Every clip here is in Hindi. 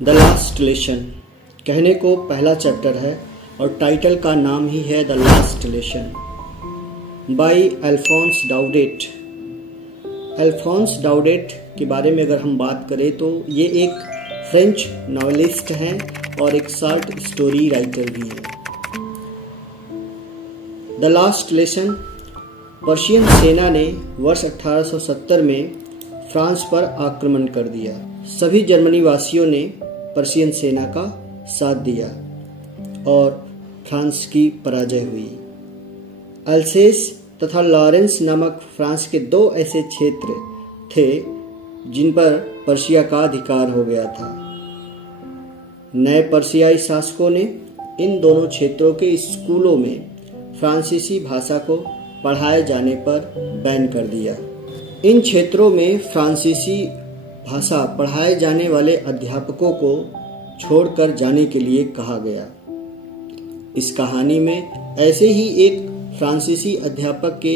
द लास्ट लेसन कहने को पहला चैप्टर है और टाइटल का नाम ही है the last lesson by Alphonse Daudet. Alphonse Daudet के बारे में अगर हम बात करें तो ये एक फ्रेंच नॉवेलिस्ट हैं और एक शॉर्ट स्टोरी राइटर भी हैं। द लास्ट लेसन पर्शियन सेना ने वर्ष 1870 में फ्रांस पर आक्रमण कर दिया। सभी जर्मनी वासियों ने पर्शियन सेना का साथ दिया और फ्रांस की पराजय हुई। अल्सेस तथा लॉरेंस नामक फ्रांस के दो ऐसे क्षेत्र थे जिन पर पर्शिया का अधिकार हो गया था। नए पर्शियाई शासकों ने इन दोनों क्षेत्रों के स्कूलों में फ्रांसीसी भाषा को पढ़ाए जाने पर बैन कर दिया। इन क्षेत्रों में फ्रांसीसी भाषा पढ़ाए जाने वाले अध्यापकों को छोड़कर जाने के लिए कहा गया। इस कहानी में ऐसे ही एक फ्रांसीसी अध्यापक के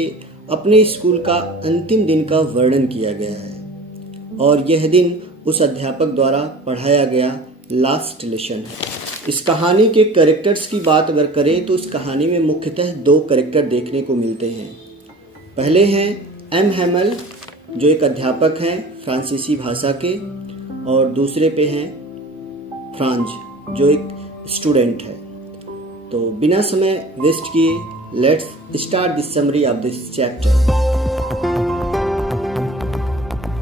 अपने स्कूल का अंतिम दिन का वर्णन किया गया है और यह दिन उस अध्यापक द्वारा पढ़ाया गया लास्ट लेसन है। इस कहानी के कैरेक्टर्स की बात अगर करें तो इस कहानी में मुख्यतः दो कैरेक्टर देखने को मिलते हैं। पहले हैं एम हैमल जो एक अध्यापक हैं फ्रांसीसी भाषा के, और दूसरे पे हैं फ्रांज जो एक स्टूडेंट है। तो बिना समय वेस्ट किए let's start this summary of this chapter.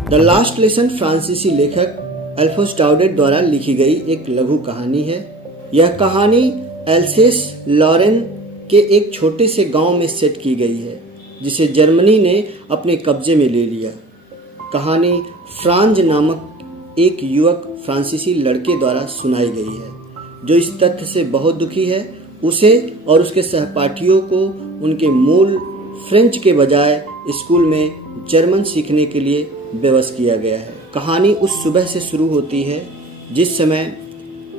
The last lesson फ्रांसीसी लेखक अल्फोंस डाउडेट द्वारा लिखी गई एक लघु कहानी है। यह कहानी एल्सेस लॉरेन के एक छोटे से गांव में सेट की गई है जिसे जर्मनी ने अपने कब्जे में ले लिया। कहानी फ्रांज नामक एक युवक फ्रांसीसी लड़के द्वारा सुनाई गई है जो इस तथ्य से बहुत दुखी है उसे और उसके सहपाठियों को उनके मूल फ्रेंच के बजाय स्कूल में जर्मन सीखने के लिए विवश किया गया है। कहानी उस सुबह से शुरू होती है जिस समय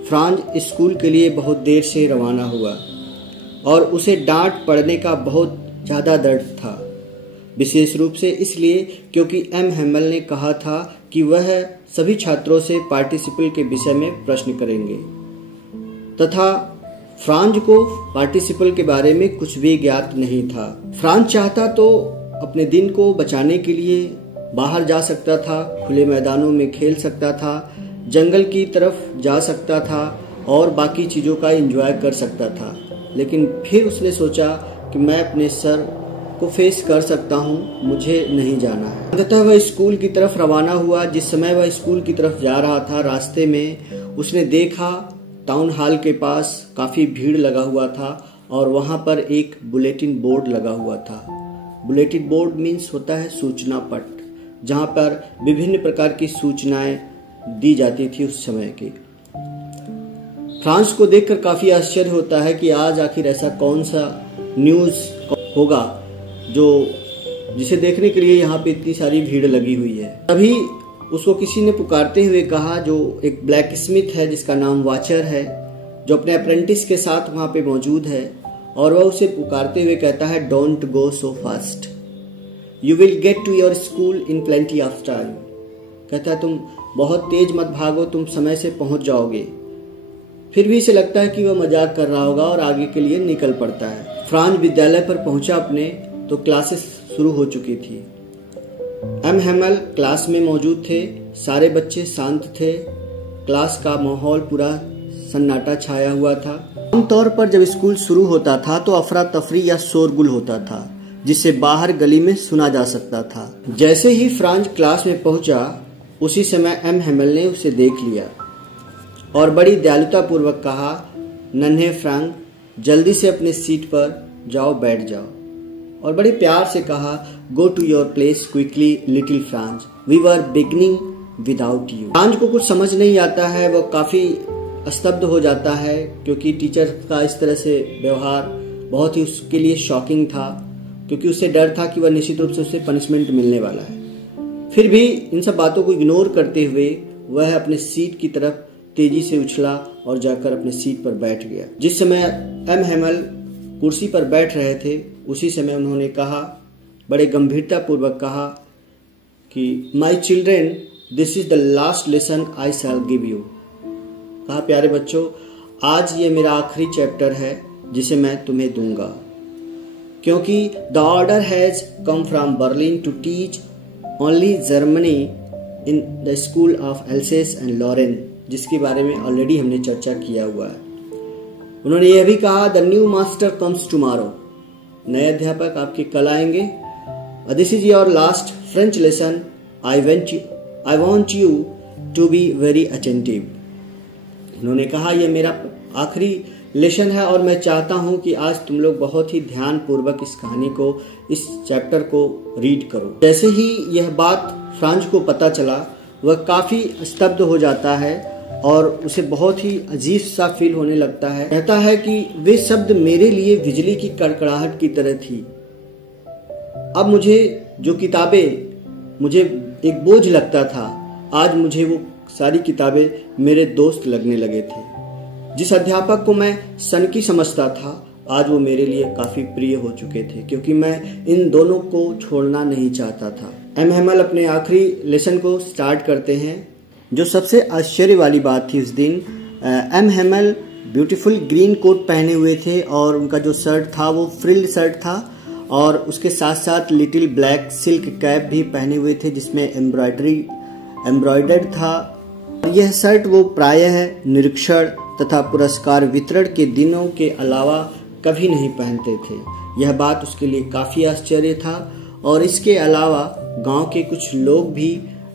फ्रांज स्कूल के लिए बहुत देर से रवाना हुआ और उसे डांट पड़ने का बहुत ज्यादा दर्द था, विशेष रूप से इसलिए क्योंकि एम हैमल ने कहा था कि वह सभी छात्रों से पार्टिसिपल के विषय में प्रश्न करेंगे तथा फ्रांज को पार्टिसिपल के बारे में कुछ भी ज्ञात नहीं था। फ्रांज चाहता तो अपने दिन को बचाने के लिए बाहर जा सकता था, खुले मैदानों में खेल सकता था, जंगल की तरफ जा सकता था और बाकी चीजों का एंजॉय कर सकता था, लेकिन फिर उसने सोचा कि मैं अपने सर को फेस कर सकता हूँ, मुझे नहीं जाना है। अंततः वह स्कूल की तरफ रवाना हुआ। जिस समय वह स्कूल की तरफ जा रहा था रास्ते में उसने देखा टाउन हॉल के पास काफी भीड़ लगा हुआ था और वहां पर एक बुलेटिन बोर्ड लगा हुआ था। बुलेटिन बोर्ड मीन्स होता है सूचना पट, जहां पर विभिन्न प्रकार की सूचनाएं दी जाती थी उस समय की। फ्रांस को देखकर काफी आश्चर्य होता है कि आज आखिर ऐसा कौन सा न्यूज होगा जिसे देखने के लिए यहाँ पे इतनी सारी भीड़ लगी हुई है। तभी उसको किसी ने पुकारते हुए कहा, जो एक ब्लैक स्मिथ है जिसका नाम वाचर है, जो अपने अप्रेंटिस के साथ वहां पे मौजूद है, और वह उसे पुकारते हुए कहता है don't go so fast, you will get to your school in plenty of time. कहता है तुम बहुत तेज मत भागो, तुम समय से पहुंच जाओगे। फिर भी इसे लगता है कि वह मजाक कर रहा होगा और आगे के लिए निकल पड़ता है। फ्रांज विद्यालय पर पहुंचा अपने तो क्लासेस शुरू हो चुकी थी। एम हैमल क्लास में मौजूद थे, सारे बच्चे शांत थे, क्लास का माहौल पूरा सन्नाटा छाया हुआ था। आमतौर पर जब स्कूल शुरू होता था तो अफरा तफरी या शोरगुल होता था जिसे बाहर गली में सुना जा सकता था। जैसे ही फ्रांज क्लास में पहुंचा उसी समय एम हैमल ने उसे देख लिया और बड़ी दयालुता पूर्वक कहा, नन्हे फ्रांक जल्दी से अपने सीट पर जाओ, बैठ जाओ, और बड़े प्यार से कहा go to your place quickly little Franz, we were beginning without you. Franz को कुछ समझ नहीं आता है, वो काफी स्तब्ध हो जाता है क्योंकि टीचर का इस तरह से व्यवहार बहुत ही उसके लिए शॉकिंग था, क्योंकि उसे डर था कि वह निश्चित रूप से उसे पनिशमेंट मिलने वाला है। फिर भी इन सब बातों को इग्नोर करते हुए वह अपने सीट की तरफ तेजी से उछला और जाकर अपने सीट पर बैठ गया। जिस समय एम हैमल कुर्सी पर बैठ रहे थे उसी समय उन्होंने कहा, बड़े गंभीरता पूर्वक कहा कि my children this is the last lesson I shell give you. कहा प्यारे बच्चों, आज ये मेरा आखिरी चैप्टर है जिसे मैं तुम्हें दूंगा, क्योंकि the order has come from Berlin to teach only Germany in the school of Alsace and Lorraine, जिसके बारे में ऑलरेडी हमने चर्चा किया हुआ है। उन्होंने यह भी कहा the new master comes tomorrow, नए अध्यापक आपके कल आएंगे। This is your last French lesson, I want you to be very attentive. उन्होंने कहा यह मेरा आखिरी लेसन है और मैं चाहता हूं कि आज तुम लोग बहुत ही ध्यान पूर्वक इस कहानी को, इस चैप्टर को रीड करो। जैसे ही यह बात फ्रांज को पता चला, वह काफी स्तब्ध हो जाता है और उसे बहुत ही अजीब सा फील होने लगता है। कहता है कि वे शब्द मेरे लिए बिजली की कड़कड़ाहट की तरह थी। अब मुझे जो किताबें मुझे एक बोझ लगता था, आज मुझे वो सारी किताबें मेरे दोस्त लगने लगे थे। जिस अध्यापक को मैं सनकी समझता था, आज वो मेरे लिए काफी प्रिय हो चुके थे, क्योंकि मैं इन दोनों को छोड़ना नहीं चाहता था। एम हेमल अपने आखिरी लेसन को स्टार्ट करते हैं। जो सबसे आश्चर्य वाली बात थी उस दिन, M Hemal beautiful green coat पहने हुए थे और उनका जो शर्ट था वो फ्रिल्ड शर्ट था और उसके साथ साथ लिटिल ब्लैक सिल्क कैप भी पहने हुए थे जिसमें एम्ब्रॉयडर्ड था। यह शर्ट वो प्रायः निरीक्षण तथा पुरस्कार वितरण के दिनों के अलावा कभी नहीं पहनते थे। यह बात उसके लिए काफी आश्चर्य था। और इसके अलावा गांव के कुछ लोग भी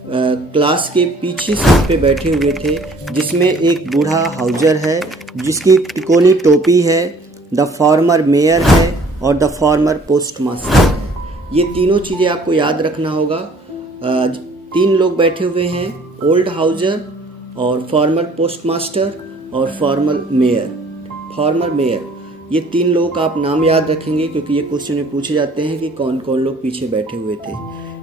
क्लास के पीछे सीट पे बैठे हुए थे, जिसमें एक बूढ़ा हाउजर है जिसकी तिकोनी टोपी है, द फॉर्मर मेयर है और द फॉर्मर पोस्टमास्टर। ये तीनों चीजें आपको याद रखना होगा। 3 लोग बैठे हुए हैं, ओल्ड हाउजर और फॉर्मर पोस्टमास्टर और फॉर्मर मेयर। ये 3 लोगों का आप नाम याद रखेंगे, क्योंकि ये क्वेश्चन में पूछे जाते हैं कि कौन कौन लोग पीछे बैठे हुए थे।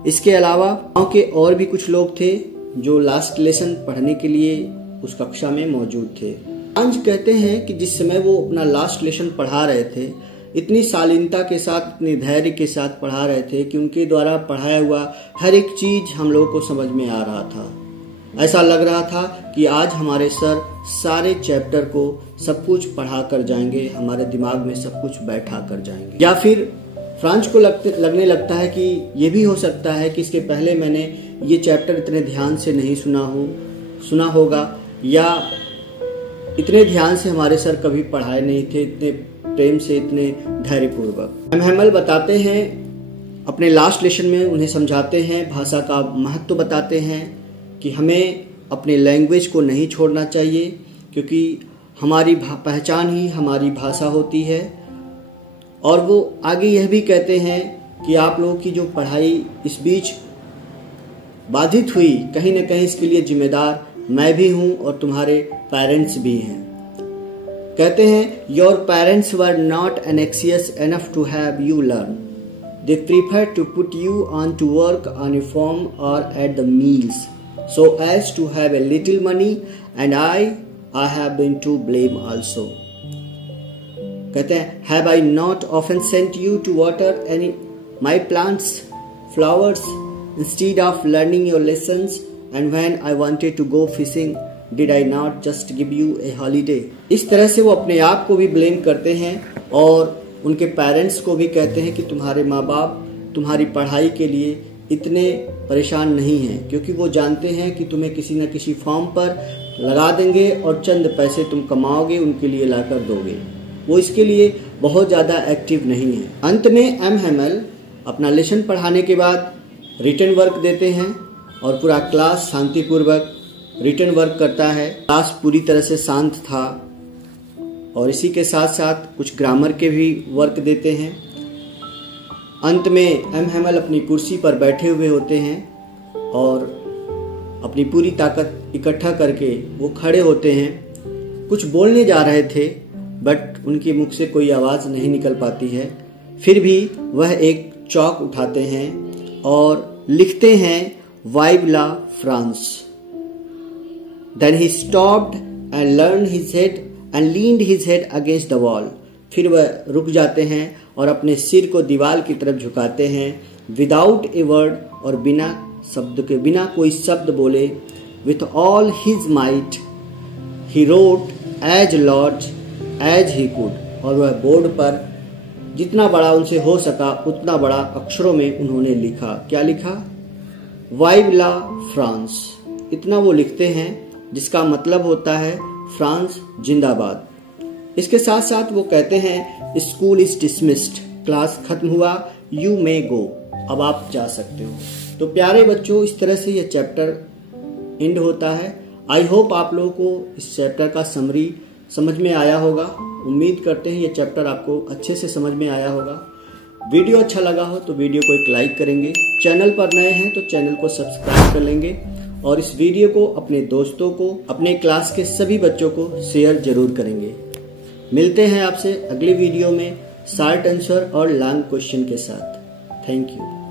इसके अलावा गांव के और भी कुछ लोग थे जो लास्ट लेसन पढ़ने के लिए उस कक्षा में मौजूद थे। फ्रांज कहते हैं कि जिस समय वो अपना लास्ट लेसन पढ़ा रहे थे, इतनी शालीनता के साथ, इतने धैर्य के साथ पढ़ा रहे थे कि उनके द्वारा पढ़ाया हुआ हर एक चीज हम लोगों को समझ में आ रहा था। ऐसा लग रहा था कि आज हमारे सर सारे चैप्टर को सब कुछ पढ़ा कर जाएंगे, हमारे दिमाग में सब कुछ बैठा कर जाएंगे। या फिर फ्रांज को लगने लगता है कि ये भी हो सकता है कि इसके पहले मैंने ये चैप्टर इतने ध्यान से नहीं सुना होगा, या इतने ध्यान से हमारे सर कभी पढ़ाए नहीं थे, इतने प्रेम से, इतने धैर्यपूर्वक। एम हेमल बताते हैं अपने लास्ट लेसन में, उन्हें समझाते हैं, भाषा का महत्व बताते हैं कि हमें अपने लैंग्वेज को नहीं छोड़ना चाहिए, क्योंकि हमारी पहचान ही हमारी भाषा होती है। और वो आगे यह भी कहते हैं कि आप लोगों की जो पढ़ाई इस बीच बाधित हुई, कहीं न कहीं इसके लिए जिम्मेदार मैं भी हूं और तुम्हारे पेरेंट्स भी हैं। कहते हैं your parents were not anxious enough to have you learn, they prefer to put you on to work on a farm और at the mills so as to have a little money, and I have been to blame also. कहते हैं have I not often sent you to water any my plants, flowers, instead of learning your lessons, and when I wanted to go fishing, did I not just give you a holiday? इस तरह से वो अपने आप को भी ब्लेम करते हैं और उनके पेरेंट्स को भी कहते हैं कि तुम्हारे माँ बाप तुम्हारी पढ़ाई के लिए इतने परेशान नहीं हैं, क्योंकि वो जानते हैं कि तुम्हें किसी न किसी फॉर्म पर लगा देंगे और चंद पैसे तुम कमाओगे, उनके लिए लाकर दोगे। वो इसके लिए बहुत ज़्यादा एक्टिव नहीं है। अंत में एम हेमल अपना लेसन पढ़ाने के बाद रिटन वर्क देते हैं और पूरा क्लास शांतिपूर्वक रिटन वर्क करता है। क्लास पूरी तरह से शांत था और इसी के साथ साथ कुछ ग्रामर के भी वर्क देते हैं। अंत में एम हेमल अपनी कुर्सी पर बैठे हुए होते हैं और अपनी पूरी ताकत इकट्ठा करके वो खड़े होते हैं। कुछ बोलने जा रहे थे, बट उनके मुख से कोई आवाज़ नहीं निकल पाती है। फिर भी वह एक चौक उठाते हैं और लिखते हैं vive la France. Then he stopped and learn his head and leaned his head against the wall. फिर वह रुक जाते हैं और अपने सिर को दीवार की तरफ झुकाते हैं, विदाउट ए वर्ड, और बिना कोई शब्द बोले। With all his might he wrote as large as he could, और वह बोर्ड पर जितना बड़ा उनसे हो सका उतना बड़ा अक्षरों में उन्होंने लिखा। क्या लिखा? वाइव ला फ्रांस। इतना वो लिखते हैं जिसका मतलब होता है फ्रांस जिंदाबाद। इसके साथ साथ वो कहते हैं स्कूल इज डिसमिस्ड, क्लास खत्म हुआ, यू मे गो, अब आप जा सकते हो। तो प्यारे बच्चों, इस तरह से यह चैप्टर एंड होता है। आई होप आप लोगों को इस चैप्टर का समरी समझ में आया होगा। उम्मीद करते हैं ये चैप्टर आपको अच्छे से समझ में आया होगा। वीडियो अच्छा लगा हो तो वीडियो को एक लाइक करेंगे, चैनल पर नए हैं तो चैनल को सब्सक्राइब कर लेंगे, और इस वीडियो को अपने दोस्तों को, अपने क्लास के सभी बच्चों को शेयर जरूर करेंगे। मिलते हैं आपसे अगली वीडियो में शॉर्ट आंसर और लॉन्ग क्वेश्चन के साथ। Thank you.